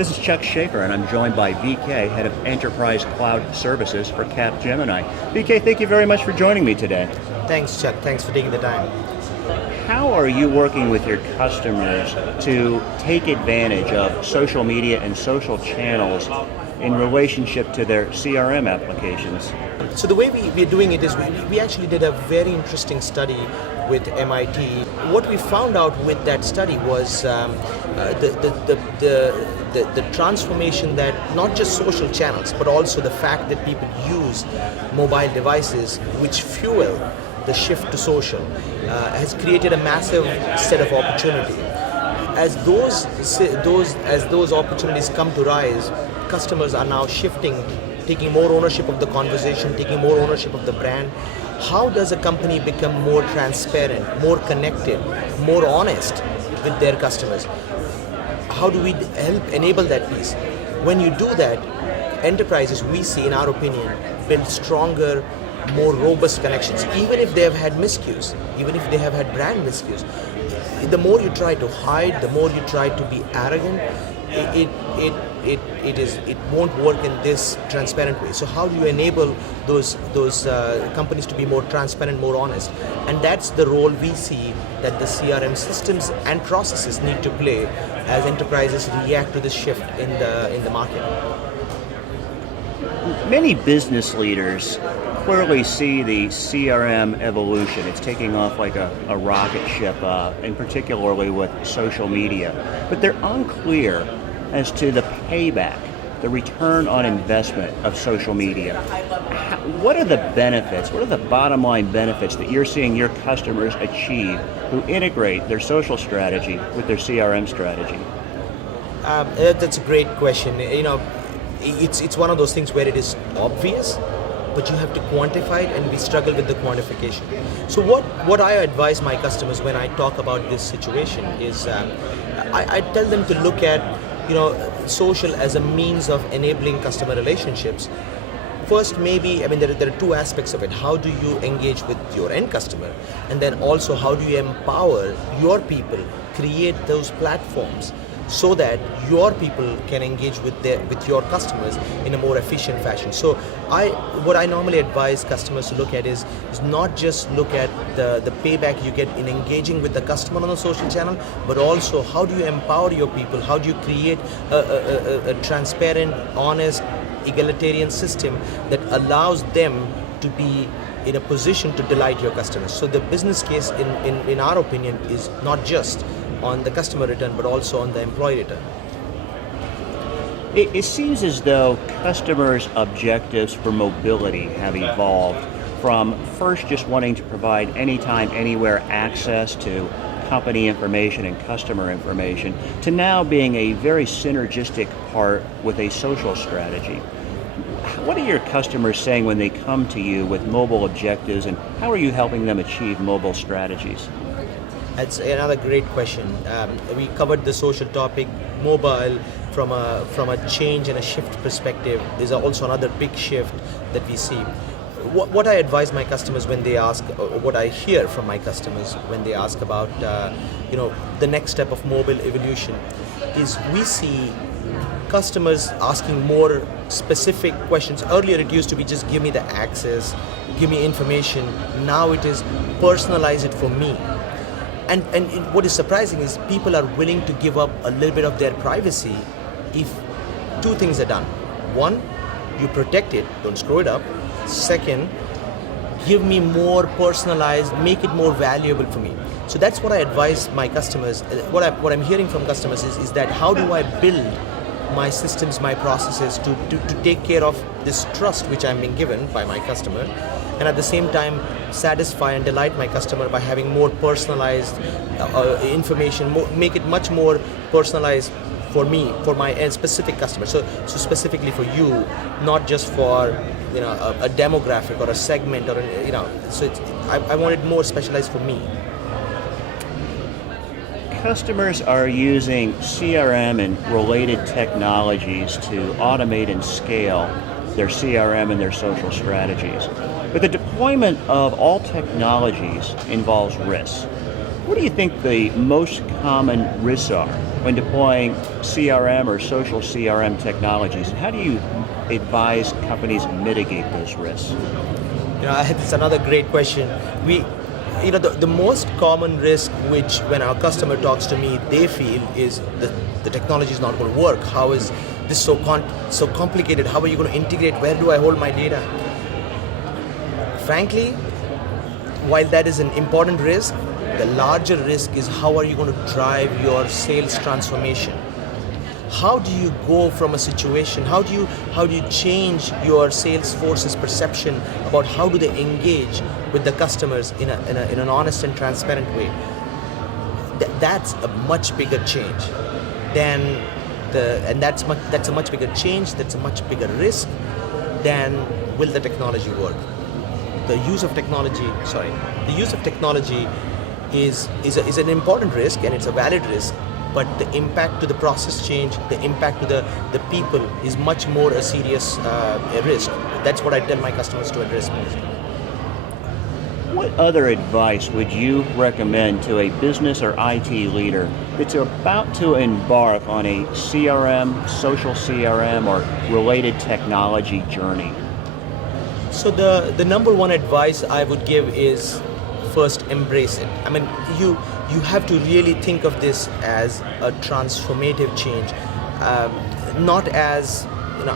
This is Chuck Schaefer, and I'm joined by VK, Head of Enterprise Cloud Services for Capgemini. VK, thank you very much for joining me today. Thanks, Chuck. Thanks for taking the time. How are you working with your customers to take advantage of social media and social channels in relationship to their CRM applications? So the way we're doing it is we actually did a very interesting study with MIT. What we found out with that study was the transformation that not just social channels, but also the fact that people use mobile devices which fuel the shift to social has created a massive set of opportunity. As those opportunities come to rise, customers are now shifting, taking more ownership of the conversation, taking more ownership of the brand. How does a company become more transparent, more connected, more honest with their customers? How do we help enable that piece? When you do that, enterprises, we see, in our opinion, build stronger, more robust connections, even if they have had miscues, even if they have had brand miscues. The more you try to hide, the more you try to be arrogant, it won't work in this transparent way. So how do you enable those companies to be more transparent, more honest? And that's the role we see that the CRM systems and processes need to play as enterprises react to this shift in the market. Many business leaders clearly see the CRM evolution. It's taking off like a rocket ship, and particularly with social media. But they're unclear as to the payback, the return on investment of social media. What are the benefits, what are the bottom line benefits that you're seeing your customers achieve who integrate their social strategy with their CRM strategy? That's a great question. It's one of those things where it is obvious, but you have to quantify it, and we struggle with the quantification. So what I advise my customers when I talk about this situation is I tell them to look at social as a means of enabling customer relationships. First, there are two aspects of it. How do you engage with your end customer? And then also, how do you empower your people, create those platforms so that your people can engage with your customers in a more efficient fashion. So what I normally advise customers to look at is not just look at the payback you get in engaging with the customer on a social channel, but also how do you empower your people, how do you create a transparent, honest, egalitarian system that allows them to be in a position to delight your customers. So the business case, in our opinion, is not just on the customer return, but also on the employee return. It seems as though customers' objectives for mobility have evolved from first just wanting to provide anytime, anywhere access to company information and customer information to now being a very synergistic part with a social strategy. What are your customers saying when they come to you with mobile objectives, and how are you helping them achieve mobile strategies? That's another great question. We covered the social topic. Mobile, from a change and a shift perspective, is also another big shift that we see. What I advise my customers when they ask, or what I hear from my customers when they ask about the next step of mobile evolution, is we see customers asking more specific questions. Earlier it used to be just give me the access, give me information. Now it is personalize it for me. And what is surprising is people are willing to give up a little bit of their privacy if two things are done. One, you protect it, don't screw it up. Second, give me more personalized, make it more valuable for me. So that's what I advise my customers. What I'm hearing from customers is that how do I build my systems, my processes to take care of this trust which I'm being given by my customer, and at the same time satisfy and delight my customer by having more personalized information, make it much more personalized for me, for my specific customer. So specifically for you, not just for a demographic or a segment or So I want it more specialized for me. Customers are using CRM and related technologies to automate and scale their CRM and their social strategies. But the deployment of all technologies involves risks. What do you think the most common risks are when deploying CRM or social CRM technologies? And how do you advise companies mitigate those risks? It's another great question. The most common risk which when our customer talks to me, they feel is that the technology is not going to work. How is this so complicated? How are you going to integrate? Where do I hold my data? Frankly, while that is an important risk, the larger risk is how are you going to drive your sales transformation? How do you go from a situation? How do you change your sales force's perception about how do they engage with the customers in an honest and transparent way? That's a much bigger change than that's a much bigger change. That's a much bigger risk than will the technology work? The use of technology is an important risk and it's a valid risk. But the impact to the process change, the impact to the people is much more a serious risk. That's what I tell my customers to address most. What other advice would you recommend to a business or IT leader that's about to embark on a CRM, social CRM, or related technology journey? So the number one advice I would give is first embrace it. I mean, you have to really think of this as a transformative change, not as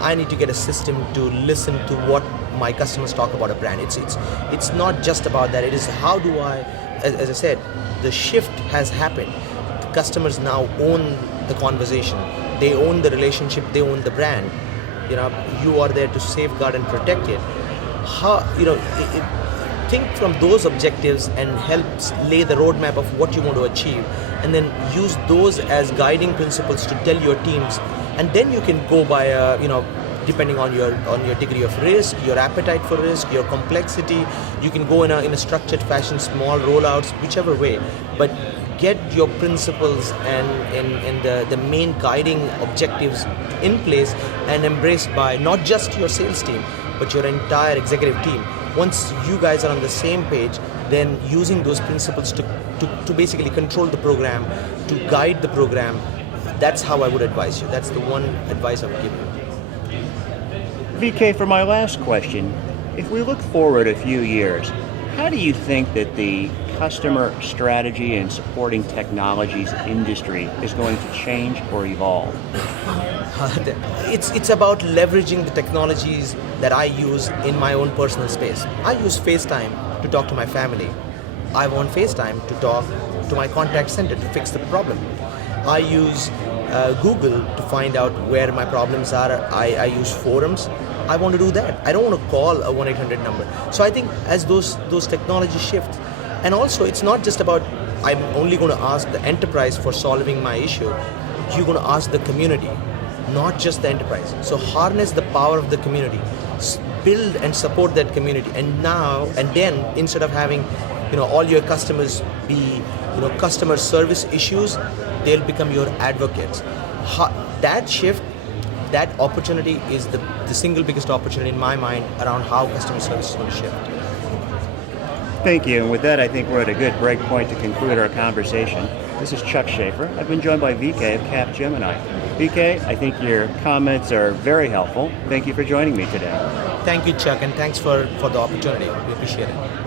I need to get a system to listen to what my customers talk about a brand. It's not just about that. It is how do I, as I said, the shift has happened. The customers now own the conversation. They own the relationship. They own the brand. You are there to safeguard and protect it. Think from those objectives and help lay the roadmap of what you want to achieve, and then use those as guiding principles to tell your teams, and then you can go by depending on your degree of risk, your appetite for risk, your complexity, you can go in a structured fashion, small rollouts, whichever way, but get your principles and the main guiding objectives in place and embraced by not just your sales team but your entire executive team. Once you guys are on the same page, then using those principles to basically control the program, to guide the program, that's how I would advise you. That's the one advice I would give you. VK, for my last question, if we look forward a few years, how do you think that the customer strategy and supporting technologies industry is going to change or evolve? It's about leveraging the technologies that I use in my own personal space. I use FaceTime to talk to my family. I want FaceTime to talk to my contact center to fix the problem. I use Google to find out where my problems are. I use forums. I want to do that. I don't want to call a 1-800 number. So I think as those technologies shift, and also it's not just about I'm only going to ask the enterprise for solving my issue. You're going to ask the community, not just the enterprise. So harness the power of the community, build and support that community, and then instead of having all your customers be customer service issues, they'll become your advocates. That shift, that opportunity is the single biggest opportunity in my mind around how customer service is going to shift. Thank you. And with that, I think we're at a good break point to conclude our conversation. This is Chuck Schaefer. I've been joined by VK of Capgemini. VK, I think your comments are very helpful. Thank you for joining me today. Thank you, Chuck, and thanks for the opportunity. We appreciate it.